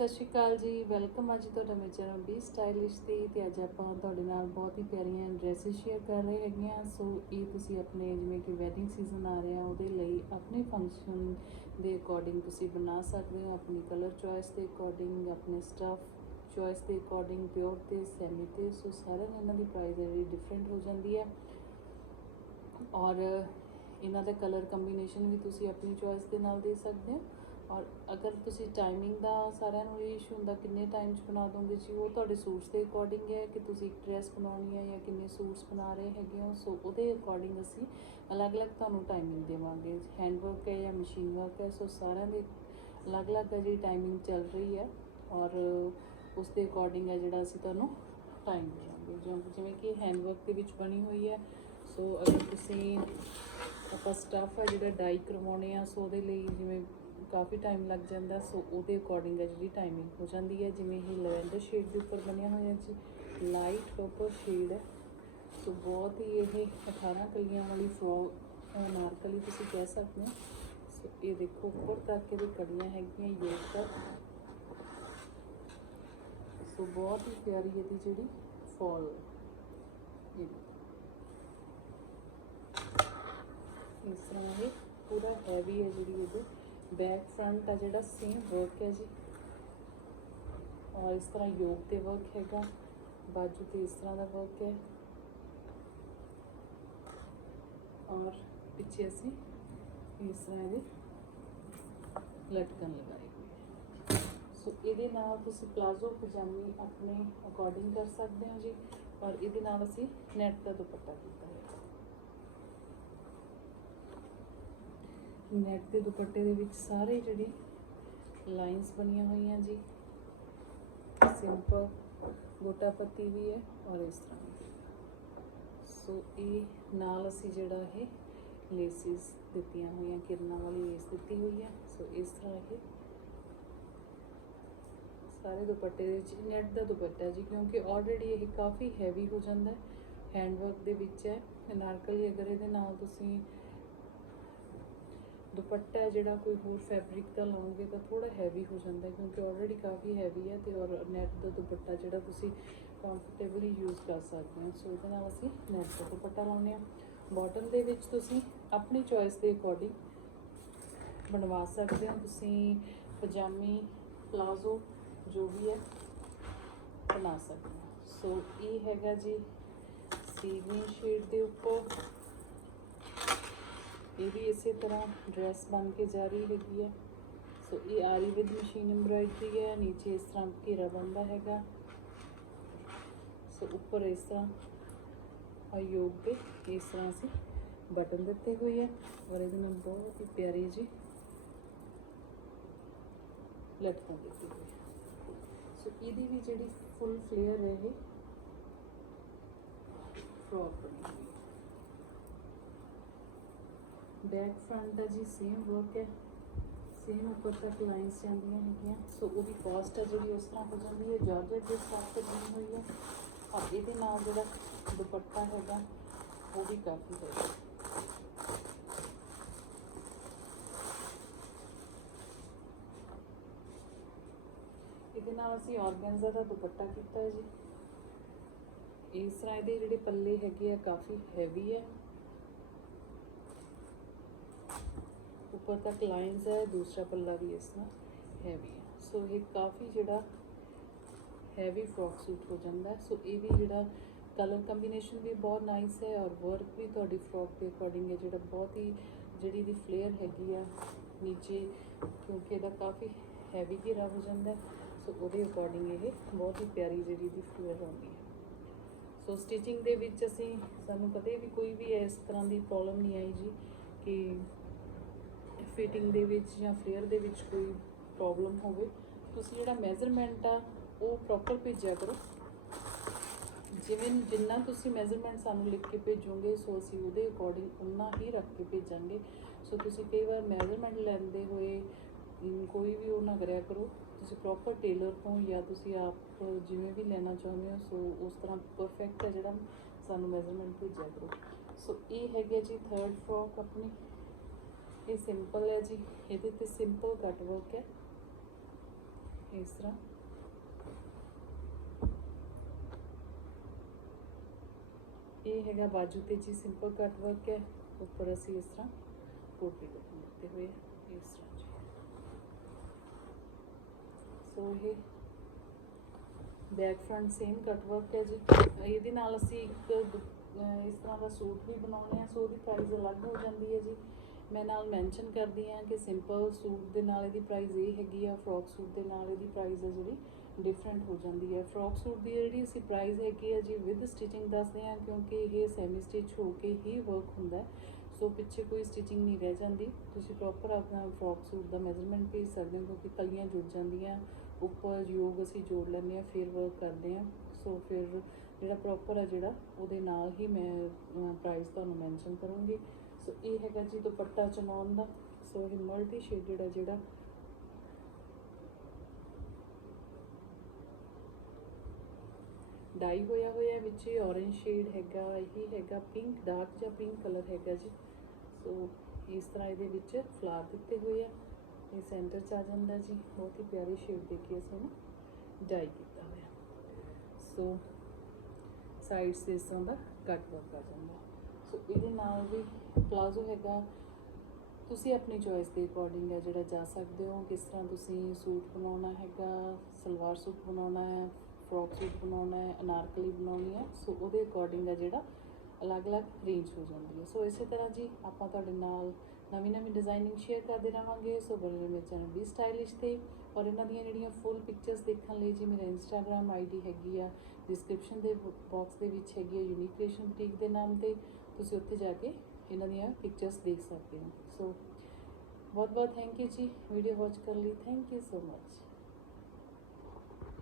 ਸਤਿ ਸ਼੍ਰੀ ਅਕਾਲ ਜੀ। ਵੈਲਕਮ ਅੱਜ ਤੁਹਾਡਾ ਮੇਰੇ ਚੈਨਲ ਬੀ ਸਟਾਈਲਿਸ਼ ਤੇ ਤੇ ਅੱਜ ਆਪਾਂ ਤੁਹਾਡੇ ਨਾਲ ਬਹੁਤ ਹੀ ਪਿਆਰੀਆਂ ਡਰੈਸਸ ਸ਼ੇਅਰ ਕਰ ਰਹੇ ਹੈਗੇ ਆ ਸੋ ਇਹ ਤੁਸੀਂ ਆਪਣੇ ਜਿਵੇਂ ਕਿ ਵੈਡਿੰਗ ਸੀਜ਼ਨ ਆ ਰਿਹਾ, ਉਹਦੇ ਲਈ ਆਪਣੇ ਫੰਕਸ਼ਨ ਦੇ ਅਕੋਰਡਿੰਗ ਤੁਸੀਂ ਬਣਾ ਸਕਦੇ ਹੋ। ਆਪਣੀ ਕਲਰ ਚੋਇਸ ਦੇ ਅਕੋਰਡਿੰਗ ਆਪਣੇ ਸਟਫ ਚੋਇਸ ਦੇ ਅਕੋਰਡਿੰਗ ਪਿਓਰ ਤੇ ਸੈਮੀ ਤੇ। ਸੋ ਸਾਰਿਆਂ ਦੀ ਇਹਨਾਂ ਦੀ ਪ੍ਰਾਈਸ ਜਿਹੜੀ ਡਿਫਰੈਂਟ ਹੋ ਜਾਂਦੀ ਹੈ। ਔਰ ਇਹਨਾਂ ਦਾ ਕਲਰ ਕੰਬੀਨੇਸ਼ਨ ਵੀ ਤੁਸੀਂ ਆਪਣੀ ਚੋਇਸ ਦੇ ਨਾਲ ਦੇ ਸਕਦੇ ਹੋ। ਔਰ ਅਗਰ ਤੁਸੀਂ ਟਾਈਮਿੰਗ ਦਾ ਸਾਰਿਆਂ ਨੂੰ ਇਹ ਇਸ਼ੂ ਹੁੰਦਾ ਕਿੰਨੇ ਟਾਈਮ 'ਚ ਬਣਾ ਦੋਗੇ ਜੀ, ਉਹ ਤੁਹਾਡੇ ਸੂਟਸ ਦੇ ਅਕੋਰਡਿੰਗ ਹੈ ਕਿ ਤੁਸੀਂ ਇੱਕ ਡਰੈਸ ਬਣਾਉਣੀ ਹੈ ਜਾਂ ਕਿੰਨੇ ਸੂਟਸ ਬਣਾ ਰਹੇ ਹੈਗੇ ਹੋ, ਸੋ ਉਹਦੇ ਅਕੋਰਡਿੰਗ ਅਸੀਂ ਅਲੱਗ-ਅਲੱਗ ਤੁਹਾਨੂੰ ਟਾਈਮਿੰਗ ਦੇਵਾਂਗੇ। ਹੈਂਡ ਵਰਕ ਹੈ ਜਾਂ ਮਸ਼ੀਨ ਵਰਕ ਹੈ, ਸੋ ਸਾਰਿਆਂ ਦੇ ਅਲੱਗ-ਅਲੱਗ ਹੈ ਜਿਹੜੀ ਟਾਈਮਿੰਗ ਚੱਲ ਰਹੀ ਹੈ ਔਰ ਉਸ ਦੇ ਅਕੋਰਡਿੰਗ ਹੈ ਜਿਹੜਾ ਅਸੀਂ ਤੁਹਾਨੂੰ ਟਾਈਮ ਦੇਵਾਂਗੇ। ਜਿਵੇਂ ਜਿਵੇਂ ਕਿ ਹੈਂਡ ਵਰਕ ਦੇ ਵਿੱਚ ਬਣੀ ਹੋਈ ਹੈ, ਸੋ ਅਗਰ ਤੁਸੀਂ ਆਪਾਂ ਸਟਫ ਹੈ ਜਿਹੜਾ ਡਾਈ ਕਰਵਾਉਣੇ ਆ, ਸੋ ਉਹਦੇ ਲਈ ਜਿਵੇਂ ਕਾਫੀ ਟਾਈਮ ਲੱਗ ਜਾਂਦਾ ਸੋ ਉਹਦੇ ਅਕੋਰਡਿੰਗ ਹੈ ਜਿਹੜੀ ਟਾਈਮਿੰਗ ਹੋ ਜਾਂਦੀ ਹੈ ਜਿਵੇਂ ਇਹ ਲਵੈਂਡਰ ਸ਼ੇਡ ਦੇ ਉੱਪਰ ਬਣਿਆ ਹੋਇਆ ਜੀ ਲਾਈਟ ਪਰਪਲ ਸ਼ੇਡ ਹੈ ਸੋ ਬਹੁਤ ਹੀ ਇਹ 18 ਕਲੀਆਂ ਵਾਲੀ ਫਰੋਕ ਅਨਾਰਕਲੀ ਤੁਸੀਂ ਕਹਿ ਸਕਦੇ ਹੋ। ਸੋ ਇਹ ਦੇਖੋ, ਉੱਪਰ ਤੱਕ ਇਹਦੇ ਕੜੀਆਂ ਹੈਗੀਆਂ ਯੋਗ ਤੱਕ। ਸੋ ਬਹੁਤ ਹੀ ਪਿਆਰੀ ਇਹਦੀ ਜਿਹੜੀ ਫਾਲ ਇਹ ਇਸ ਤਰ੍ਹਾਂ ਇਹ ਪੂਰਾ ਹੈਵੀ ਹੈ ਜਿਹੜੀ ਇਹਦੇ। ਬੈਕ ਫਰੰਟ ਆ ਜਿਹੜਾ ਸੇਮ ਵਰਕ ਹੈ ਜੀ। ਔਰ ਇਸ ਤਰ੍ਹਾਂ ਯੋਗ ਤੇ ਵਰਕ ਹੈਗਾ, ਬਾਜੂ ਤੇ ਇਸ ਤਰ੍ਹਾਂ ਦਾ ਵਰਕ ਹੈ। ਔਰ ਪਿੱਛੇ ਅਸੀਂ ਇਸ ਤਰ੍ਹਾਂ ਇਹਦੇ ਲਟਕਣ ਲਗਾਏ ਹੋਏ ਹੈ। ਸੋ ਇਹਦੇ ਨਾਲ ਤੁਸੀਂ ਪਲਾਜ਼ੋ ਪਜਾਮੀ ਆਪਣੇ ਅਕੋਰਡਿੰਗ ਕਰ ਸਕਦੇ ਹੋ ਜੀ। ਔਰ ਇਹਦੇ ਨਾਲ ਅਸੀਂ ਨੈਟ ਦਾ ਦੁਪੱਟਾ ਕੀਤਾ ਹੈ ਨੈਟ ਦੇ ਦੁਪੱਟੇ ਦੇ ਵਿੱਚ ਸਾਰੇ ਜਿਹੜੇ ਲਾਈਨਸ ਬਣੀਆਂ ਹੋਈਆਂ ਜੀ। ਸਿੰਪਲ ਗੋਟਾ ਪੱਤੀ ਵੀ ਹੈ ਔਰ ਇਸ ਤਰ੍ਹਾਂ ਸੋ ਇਹ ਨਾਲ ਅਸੀਂ ਜਿਹੜਾ ਇਹ ਲੇਸਿਸ ਦਿੱਤੀਆਂ ਹੋਈਆਂ, ਕਿਰਨਾਂ ਵਾਲੀ ਲੇਸ ਦਿੱਤੀ ਹੋਈ ਹੈ। ਸੋ ਇਸ ਤਰ੍ਹਾਂ ਇਹ ਸਾਰੇ ਦੁਪੱਟੇ ਦੇ ਵਿੱਚ, ਨੈਟ ਦਾ ਦੁਪੱਟਾ ਜੀ, ਕਿਉਂਕਿ ਆਲਰੇਡੀ ਇਹ ਕਾਫੀ ਹੈਵੀ ਹੋ ਜਾਂਦਾ ਹੈ। ਹੈਂਡ ਦੇ ਵਿੱਚ ਹੈ। ਅਨਾਰਕਲੀ ਅਗਰ ਇਹਦੇ ਨਾਲ ਤੁਸੀਂ ਦੁਪੱਟਾ ਜਿਹੜਾ ਕੋਈ ਹੋਰ ਫੈਬਰਿਕ ਦਾ ਲਾਉਂਗੇ ਤਾਂ ਥੋੜਾ ਹੈਵੀ ਹੋ ਜਾਂਦਾ ਕਿਉਂਕਿ ਆਲਰੇਡੀ ਕਾਫੀ ਹੈਵੀ ਹੈ ਤੇ ਔਰ ਨੈਟ ਦਾ ਦੁਪੱਟਾ ਜਿਹੜਾ ਤੁਸੀਂ ਕੰਫਰਟੇਬਲੀ ਯੂਜ਼ ਕਰ ਸਕਦੇ ਹੋ। ਸੋ ਇਹਦੇ ਨਾਲ ਅਸੀਂ ਨੈਟ ਦਾ ਦੁਪੱਟਾ ਲਾਉਂਦੇ ਹਾਂ। ਬਾਟਮ ਦੇ ਵਿੱਚ ਤੁਸੀਂ ਆਪਣੀ ਚੋਇਸ ਦੇ ਅਕੋਰਡਿੰਗ ਬਣਵਾ ਸਕਦੇ ਹੋ। ਤੁਸੀਂ ਪਜਾਮੀ ਪਲਾਜ਼ੋ ਜੋ ਵੀ ਹੈ ਬਣਾ ਸਕਦੇ ਹੋ। ਸੋ ਇਹ ਹੈਗਾ ਜੀ ਸੀ ਗ੍ਰੀਨ ਸ਼ੇਡ ਦੇ ਉੱਪਰ। ਇਹ ਵੀ ਇਸੇ ਤਰ੍ਹਾਂ ਡਰੈਸ ਬਣ ਕੇ ਜਾ ਰਹੀ ਹੈਗੀ ਹੈ। ਸੋ ਇਹ ਆਰੀ ਵਿਦ ਮਸ਼ੀਨ ਐਮਬ੍ਰਾਇਡਰੀ ਹੈ, ਨੀਚੇ ਇਸ ਤਰ੍ਹਾਂ ਘੇਰਾ ਬਣਦਾ ਹੈਗਾ। ਸੋ ਉੱਪਰ ਇਸ ਤਰ੍ਹਾਂ ਆਯੋਗ ਦੇ ਇਸ ਤਰ੍ਹਾਂ ਅਸੀਂ ਬਟਨ ਦਿੱਤੇ ਹੋਏ ਹੈ ਔਰ ਇਹਦੇ ਨਾਲ ਬਹੁਤ ਹੀ ਪਿਆਰੀ ਜੀ ਲਟਕਣ ਦਿੱਤੀ ਹੋਈ ਹੈ। ਸੋ ਇਹਦੀ ਵੀ ਜਿਹੜੀ ਫੁੱਲ ਫਲੇਅਰ ਹੈ ਇਹ ਫਰੋਕ ਬਣੀ ਹੋਈ ਹੈ ਬੈਕ ਫਰੰਟ ਦਾ ਜੀ ਸੇਮ ਵਰਕ ਹੈ। ਸੇਮ ਉੱਪਰ ਤੱਕ ਲਾਈਨਸ ਜਾਂਦੀਆਂ ਹੈਗੀਆਂ। ਸੋ ਉਹਦੀ ਕਾਸਟ ਹੈ ਜਿਹੜੀ ਉਸ ਤਰ੍ਹਾਂ ਹੋ ਜਾਂਦੀ ਹੈ। ਜਾਰਜਟ ਦੇ ਸਾਥ ਤੇ ਬਣੀ ਹੋਈ ਹੈ ਔਰ ਇਹਦੇ ਨਾਲ ਜਿਹੜਾ ਦੁਪੱਟਾ ਹੈਗਾ, ਉਹ ਵੀ ਕਾਫੀ ਹੈ। ਇਹਦੇ ਨਾਲ ਅਸੀਂ ਆਰਗੈਂਜ਼ਾ ਦਾ ਦੁਪੱਟਾ ਕੀਤਾ ਜੀ। ਇਸ ਤਰ੍ਹਾਂ ਇਹਦੇ ਜਿਹੜੇ ਪੱਲੇ ਹੈਗੇ ਆ, ਕਾਫੀ ਹੈਵੀ ਹੈ। ਉੱਪਰ ਤੱਕ ਲਾਈਨਸ ਹੈ, ਦੂਸਰਾ ਪੱਲਾ ਵੀ ਇਸ ਤਰ੍ਹਾਂ ਹੈਵੀ ਹੈ। ਸੋ ਇਹ ਕਾਫੀ ਜਿਹੜਾ ਹੈਵੀ ਫਰੋਕ ਸੂਟ ਹੋ ਜਾਂਦਾ ਸੋ ਇਹ ਵੀ ਜਿਹੜਾ ਕਲਰ ਕੰਬੀਨੇਸ਼ਨ ਵੀ ਬਹੁਤ ਨਾਈਸ ਹੈ ਔਰ ਵਰਕ ਵੀ ਤੁਹਾਡੀ ਫਰੋਕ ਦੇ ਅਕੋਰਡਿੰਗ ਹੈ। ਜਿਹੜਾ ਬਹੁਤ ਹੀ ਜਿਹੜੀ ਦੀ ਫਲੇਅਰ ਹੈਗੀ ਆ ਨੀਚੇ, ਕਿਉਂਕਿ ਇਹਦਾ ਕਾਫੀ ਹੈਵੀ ਘੇਰਾ ਹੋ ਜਾਂਦਾ ਸੋ ਉਹਦੇ ਅਕੋਰਡਿੰਗ ਇਹ ਬਹੁਤ ਹੀ ਪਿਆਰੀ ਜਿਹੜੀ ਦੀ ਫਲੇਅਰ ਆਉਂਦੀ ਹੈ। ਸੋ ਸਟਿਚਿੰਗ ਦੇ ਵਿੱਚ ਅਸੀਂ, ਸਾਨੂੰ ਕਦੇ ਵੀ ਕੋਈ ਵੀ ਇਸ ਤਰ੍ਹਾਂ ਦੀ ਪ੍ਰੋਬਲਮ ਨਹੀਂ ਆਈ ਜੀ ਕਿ ਫਿਟਿੰਗ ਦੇ ਵਿੱਚ ਜਾਂ ਫਲੇਅਰ ਦੇ ਵਿੱਚ ਕੋਈ ਪ੍ਰੋਬਲਮ ਹੋਵੇ, ਤੁਸੀਂ ਜਿਹੜਾ ਮੈਜ਼ਰਮੈਂਟ ਆ, ਉਹ ਪ੍ਰੋਪਰ ਭੇਜਿਆ ਕਰੋ। ਜਿਵੇਂ ਜਿੰਨਾ ਤੁਸੀਂ ਮੈਜ਼ਰਮੈਂਟ ਸਾਨੂੰ ਲਿਖ ਕੇ ਭੇਜੋਗੇ, ਸੋ ਅਸੀਂ ਉਹਦੇ ਅਕੋਰਡਿੰਗ ਉਨਾ ਹੀ ਰੱਖ ਕੇ ਭੇਜਾਂਗੇ। ਸੋ ਤੁਸੀਂ ਕਈ ਵਾਰ ਮੈਜ਼ਰਮੈਂਟ ਲੈਂਦੇ ਹੋਏ ਕੋਈ ਵੀ ਉਹ ਨਾ ਕਰਿਆ ਕਰੋ। ਤੁਸੀਂ ਪ੍ਰੋਪਰ ਟੇਲਰ ਤੋਂ ਜਾਂ ਤੁਸੀਂ ਆਪ ਜਿਵੇਂ ਵੀ ਲੈਣਾ ਚਾਹੁੰਦੇ ਹੋ, ਸੋ ਉਸ ਤਰ੍ਹਾਂ ਪਰਫੈਕਟ ਹੈ ਜਿਹੜਾ ਸਾਨੂੰ ਮੈਜ਼ਰਮੈਂਟ ਭੇਜਿਆ ਕਰੋ। ਸੋ ਇਹ ਹੈਗੇ ਜੀ ਥਰਡ ਫਰੋਕ ਆਪਣੀ। ਇਹ ਸਿੰਪਲ ਹੈ ਜੀ ਇਹਦੇ ਤੇ ਸਿੰਪਲ ਕੱਟ ਵਰਕ ਹੈ ਇਸ ਤਰ੍ਹਾਂ ਇਹ ਹੈਗਾ ਬਾਜੂ ਤੇ ਜੀ ਸਿੰਪਲ ਕੱਟ ਵਰਕ ਹੈ ਉੱਪਰ ਅਸੀਂ ਇਸ ਤਰ੍ਹਾਂ ਕੋਟੀ ਬਟਨ ਦਿੱਤੇ ਹੋਏ ਆ, ਇਸ ਤਰ੍ਹਾਂ ਜੀ ਸੋ ਇਹ back front same cut work ਹੈ ਜੀ ਇਹਦੇ ਨਾਲ ਅਸੀਂ ਇੱਕ ਦੁ- ਅਹ ਇਸ ਤਰ੍ਹਾਂ ਦਾ ਸੂਟ ਵੀ ਬਣਾਉਣੇ ਆ ਸੋ ਉਹਦੀ ਪ੍ਰਾਈਸ ਅਲੱਗ ਹੋ ਜਾਂਦੀ ਹੈ ਜੀ ਮੈਂ ਨਾਲ ਮੈਂਸ਼ਨ ਕਰਦੀ ਆ ਕਿ ਸਿੰਪਲ ਸੂਟ ਦੇ ਨਾਲ ਇਹਦੀ ਪ੍ਰਾਈਸ ਇਹ ਹੈਗੀ ਆ ਫਰੋਕ ਸੂਟ ਦੇ ਨਾਲ ਇਹਦੀ ਪ੍ਰਾਈਸ ਹੈ ਜਿਹੜੀ ਡਿਫਰੈਂਟ ਹੋ ਜਾਂਦੀ ਹੈ ਫਰੋਕ ਸੂਟ ਦੀ ਜਿਹੜੀ ਅਸੀਂ ਪ੍ਰਾਈਸ ਹੈਗੀ ਆ ਜੀ ਵਿਦ ਸਟਿਚਿੰਗ ਦੱਸਦੇ ਆ ਕਿਉਂਕਿ ਇਹ ਸੈਮੀ ਸਟਿਚ ਹੋ ਕੇ ਹੀ ਵਰਕ ਹੁੰਦਾ ਸੋ ਪਿੱਛੇ ਕੋਈ ਸਟਿਚਿੰਗ ਨਹੀਂ ਰਹਿ ਜਾਂਦੀ। ਤੁਸੀਂ ਪ੍ਰੋਪਰ ਆਪਣਾ ਫਰੋਕ ਸੂਟ ਦਾ ਮੈਜ਼ਰਮੈਂਟ ਭੇਜ ਸਕਦੇ ਹੋ ਕਿਉਂਕਿ ਕਲੀਆਂ ਜੁੜ ਜਾਂਦੀਆਂ, ਉੱਪਰ ਯੋਗ ਅਸੀਂ ਜੋੜ ਲੈਂਦੇ ਆ ਫਿਰ ਵਰਕ ਕਰਦੇ ਆ ਸੋ ਫਿਰ ਜਿਹੜਾ ਪ੍ਰੋਪਰ ਆ ਜਿਹੜਾ, ਉਹਦੇ ਨਾਲ ਹੀ ਮੈਂ ਪ੍ਰਾਈਸ ਤੁਹਾਨੂੰ ਮੈਂਸ਼ਨ ਕਰੂੰਗੀ। ਸੋ ਇਹ ਹੈਗਾ ਜੀ ਦੁਪੱਟਾ ਚਨੌਨ ਦਾ। ਸੋ ਇਹ ਮਲਟੀ ਸ਼ੇਡਡ ਆ ਜਿਹੜਾ। ਡਾਈ ਹੋਇਆ ਹੋਇਆ ਵਿੱਚ ਹੀ orange ਸ਼ੇਡ ਹੈਗਾ, ਇਹ ਹੈਗਾ ਪਿੰਕ ਡਾਰਕ ਜਾਂ ਪਿੰਕ ਕਲਰ ਹੈਗਾ ਜੀ। ਸੋ ਇਸ ਤਰ੍ਹਾਂ ਇਹਦੇ ਵਿੱਚ ਫਲਾਰ ਦਿੱਤੇ ਹੋਏ ਆ। ਇਹ ਸੈਂਟਰ 'ਚ ਆ ਜਾਂਦਾ ਜੀ। ਬਹੁਤ ਹੀ ਪਿਆਰੀ ਸ਼ੇਡ ਦੇ ਕੇ ਅਸੀਂ ਇਹਨੂੰ ਡਾਈ ਕੀਤਾ ਹੋਇਆ। ਸੋ ਸਾਈਡਸ ਤੇ ਇਸ ਤਰ੍ਹਾਂ ਦਾ ਕੱਟ ਵਰਕ ਆ ਜਾਂਦਾ। ਸੋ ਇਹਦੇ ਨਾਲ ਵੀ ਪਲਾਜ਼ੋ ਹੈਗਾ। ਤੁਸੀਂ ਆਪਣੀ ਚੋਇਸ ਦੇ ਅਕੋਰਡਿੰਗ ਹੈ ਜਿਹੜਾ ਜਾ ਸਕਦੇ ਹੋ। ਕਿਸ ਤਰ੍ਹਾਂ ਤੁਸੀਂ ਸੂਟ ਬਣਾਉਣਾ ਹੈਗਾ, ਸਲਵਾਰ ਸੂਟ ਬਣਾਉਣਾ ਹੈ ਫਰੋਕ ਸੂਟ ਬਣਾਉਣਾ ਹੈ, ਅਨਾਰਕਲੀ ਬਣਾਉਣੀ ਹੈ। ਸੋ ਉਹਦੇ ਅਕੋਰਡਿੰਗ ਹੈ ਜਿਹੜਾ ਅਲੱਗ-ਅਲੱਗ ਰੇਂਜ ਹੋ ਜਾਂਦੀ ਹੈ। ਸੋ ਇਸੇ ਤਰ੍ਹਾਂ ਜੀ ਆਪਾਂ ਤੁਹਾਡੇ ਨਾਲ ਨਵੀਂ ਨਵੀਂ ਡਿਜ਼ਾਈਨਿੰਗ ਸ਼ੇਅਰ ਕਰਦੇ ਰਵਾਂਗੇ ਸੋ ਬਣੇ ਮੇਰੇ ਚੈਨਲ ਵੀ ਸਟਾਈਲਿਸ਼ ਤੇ। ਔਰ ਇਹਨਾਂ ਦੀਆਂ ਜਿਹੜੀਆਂ ਫੁੱਲ ਪਿਕਚਰਸ ਦੇਖਣ ਲਈ ਜੀ ਮੇਰਾ ਇੰਸਟਾਗ੍ਰam ਆਈਡੀ ਹੈਗੀ ਆ। ਡਿਸਕ੍ਰਿਪਸ਼ਨ ਦੇ ਬਾਕਸ ਦੇ ਵਿੱਚ ਹੈਗੀ ਆ ਯੂਨੀਕ ਕ੍ਰੀਏਸ਼ਨ ਬੁਟੀਕ ਦੇ ਨਾਮ ਤੇ। ਤੁਸੀਂ ਉੱਥੇ ਜਾ ਕੇ ਇਹਨਾਂ ਦੀਆਂ ਪਿਕਚਰਸ ਦੇਖ ਸਕਦੇ ਹੋ। ਸੋ ਬਹੁਤ ਬਹੁਤ ਥੈਂਕ ਯੂ ਜੀ। ਵੀਡੀਓ ਵਾਚ ਕਰਨ ਲਈ। Thank you so much